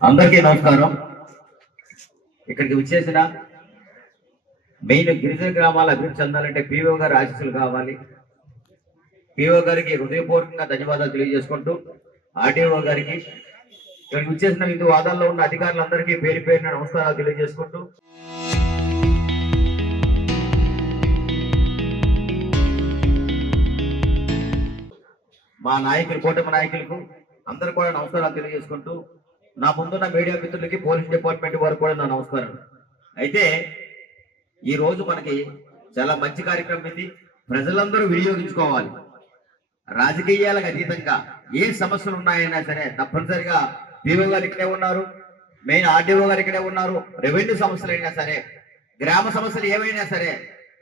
అందరికీ నమస్కారం. ఇక్కడికి వచ్చేసిన మెయిన్ గిరిజన గ్రామాల అభివృద్ధి చెందాలంటే పిఓ గారి ఆశీస్సులు కావాలి. పిఓ గారికి హృదయపూర్వకంగా ధన్యవాదాలు తెలియజేసుకుంటూ, ఆర్డీఓ గారికి, ఇక్కడికి వచ్చేసిన వివిధ వాదాల్లో ఉన్న అధికారులందరికీ పేరు పేరున నమస్కారాలు తెలియజేసుకుంటూ, మా నాయకులు, కూటమి నాయకులకు అందరూ కూడా నమస్కారాలు తెలియజేసుకుంటూ, నా ముందున్న మీడియా మిత్రులకి, పోలీస్ డిపార్ట్మెంట్ వారికి కూడా నా నమస్కారం. అయితే ఈ రోజు మనకి చాలా మంచి కార్యక్రమం ఇది. ప్రజలందరూ వినియోగించుకోవాలి. రాజకీయాలకు అతీతంగా ఏ సమస్యలు ఉన్నాయన్నా సరే తప్పనిసరిగా పిఓ గారు ఇక్కడే ఉన్నారు, మెయిన్ ఆర్డీఓ గారు ఇక్కడే ఉన్నారు. రెవెన్యూ సమస్యలు అయినా సరే, గ్రామ సమస్యలు ఏమైనా సరే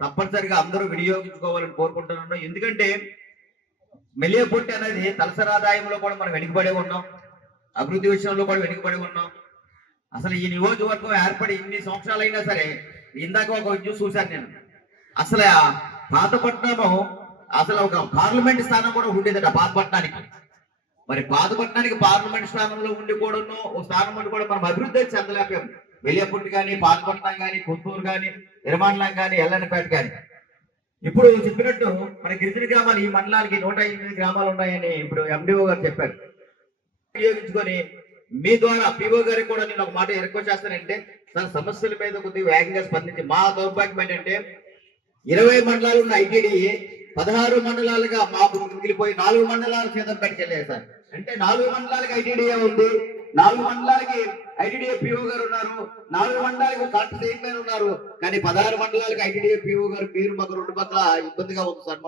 తప్పనిసరిగా అందరూ వినియోగించుకోవాలని కోరుకుంటున్నాను. ఎందుకంటే మెలియపొట్టి అనేది తలసరి ఆదాయంలో కూడా మనం వెనుకబడి ఉన్నాం, అభివృద్ధి విషయంలో కూడా వెనుకబడి ఉన్నాం. అసలు ఈ నియోజకవర్గం ఏర్పడి ఇన్ని సంవత్సరాలు అయినా సరే, ఇందాక ఒక న్యూస్ చూశాను నేను, అసలు పాతపట్నం అసలు ఒక పార్లమెంట్ స్థానం కూడా ఉండేదట పాతపట్నానికి. మరి పాతపట్నానికి పార్లమెంట్ స్థానంలో ఉండి కూడా ఒక స్థానం ఉండి కూడా మనం అభివృద్ధి చెందలేకపోయాం. వెలియపొట్టి కానీ, పాతపట్నం కానీ, కొత్తూరు కానీ, నిర్మాణం కానీ, ఎల్లన్నపేట కానీ. ఇప్పుడు చెప్పినట్టు మన గిరిజన గ్రామాలు, ఈ మండలానికి 108 గ్రామాలు ఉన్నాయని ఇప్పుడు ఎండిఓ గారు చెప్పారు. ఉపయోగించుకొని మీ ద్వారా పిఓ గారికి కూడా నేను ఒక మాట రిక్వెస్ట్ చేస్తానంటే, తన సమస్యల మీద కొద్దిగా వేగంగా స్పందించి, మా దౌర్భాగ్యం ఏంటంటే 20 మండలాలు ఉన్న ఐటీడీఏ 16 మండలాలుగా మాకు మిగిలిపోయి 4 మండలాలు చేతం కట్టుకెళ్ళారు సార్. అంటే 4 మండలాలకి ఐటీడీఏ ఉంది, 4 మండలాలకి ఐటీడీఏ పిఓ గారు ఉన్నారు, 4 మండలాలకు కలెక్టర్ చైర్మన్ ఉన్నారు. కానీ 16 మండలాలకి ఐటీడీఏ పిఓ గారు పేరు మాకు 2 పక్కల ఇబ్బందిగా ఉంది సార్.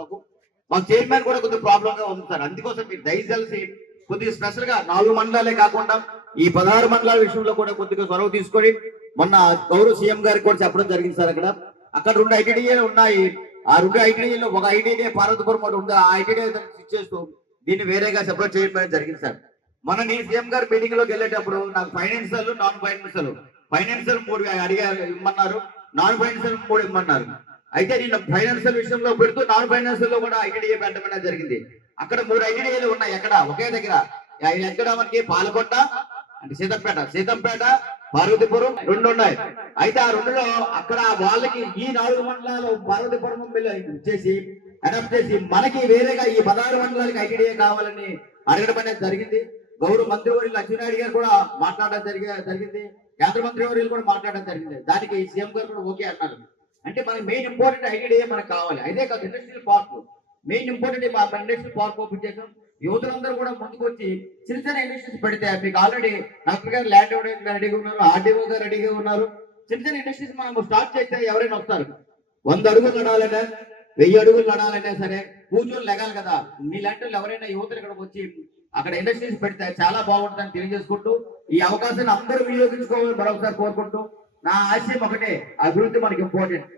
మాకు చైర్మన్ కూడా కొద్దిగా ప్రాబ్లం గా ఉంది సార్. అందుకోసం మీరు దయచేసి కొద్దిగా స్పెషల్ గా 4 మండలాలే కాకుండా ఈ 16 మండలాల విషయంలో కూడా కొద్దిగా చొరవ తీసుకొని, మొన్న గౌరవ సీఎం గారికి కూడా చెప్పడం జరిగింది సార్. అక్కడ 2 ఐటీడీఏలు ఉన్నాయి. ఆ 2 ఐటీడీఏలో ఒక ఐటీడీఏ పార్వతీపురం ఒకటి ఉంది. ఆ ఐటీడీఏ ఇచ్చేస్తూ దీన్ని వేరేగా సెపరేట్ చేయడం జరిగింది సార్. మన నేను సీఎం గారి మీటింగ్ లోకి వెళ్ళేటప్పుడు నాకు ఫైనాన్షియల్, నాన్ ఫైనాన్షియల్ 3 అడిగారు, ఇమ్మన్నారు. Non financial 3 ఇమ్మన్నారు. అయితే నేను ఫైనాన్షియల్ విషయంలో పెడుతూ నాన్ ఫైనాన్షియల్ లో కూడా ఐటీడీఏ పెట్టడం జరిగింది. అక్కడ 3 ఐటీడీఏలు ఉన్నాయి. ఎక్కడ ఒకే దగ్గర ఎక్కడ మనకి పాలకొట్ట అంటే సీతంపేట, పార్వతీపురం 2 ఉన్నాయి. అయితే ఆ 2లో అక్కడ వాళ్ళకి ఈ 4 మండలాలు పార్వతీపురం చేసి అడాప్ట్ చేసి మనకి వేరేగా ఈ 16 మండలాలకి ఐటీడీఏ కావాలని అడగడం అనేది జరిగింది. గౌరవ మంత్రివర్యులు లక్ష్మీనాయుడు గారు కూడా మాట్లాడడం జరిగింది. కేంద్ర మంత్రివర్యులు కూడా మాట్లాడడం జరిగింది. దానికి సీఎం గారు కూడా ఓకే అన్నారు. అంటే మనకి మెయిన్ ఇంపార్టెంట్ ఐటీడీఏ మనకు కావాలి. అదే కాదు, ఇండస్ట్రియల్ పార్క్ మెయిన్ ఇంపార్టెంట్. మా ఇండస్ట్రియల్ పార్క్ ఓపెన్ చేసాం. యువతులందరూ కూడా ముందుకు వచ్చి చిన్న చిన్న ఇండస్ట్రీస్ పెడితే, మీకు ఆల్రెడీ కలెక్టర్ గారు ల్యాండ్ ఇవ్వడానికి రెడీగా ఉన్నారు, ఆర్డీఓ గారు రెడీగా ఉన్నారు. చిన్న చిన్న ఇండస్ట్రీస్ మనం స్టార్ట్ చేస్తే ఎవరైనా వస్తారు. 100 అడుగులు నడాలన్నా, 1000 అడుగులు నడాలన్నా సరే కూర్చొని లెగాలి కదా. మీలాంటి ఎవరైనా యువతలు ఇక్కడికి వచ్చి అక్కడ ఇండస్ట్రీస్ పెడితే చాలా బాగుంటుందని తెలియజేసుకుంటూ, ఈ అవకాశాన్ని అందరూ వినియోగించుకోవాలని మరొకసారి కోరుకుంటూ, నా ఆశయం ఒకటే, అభివృద్ధి మనకి ఇంపార్టెంట్.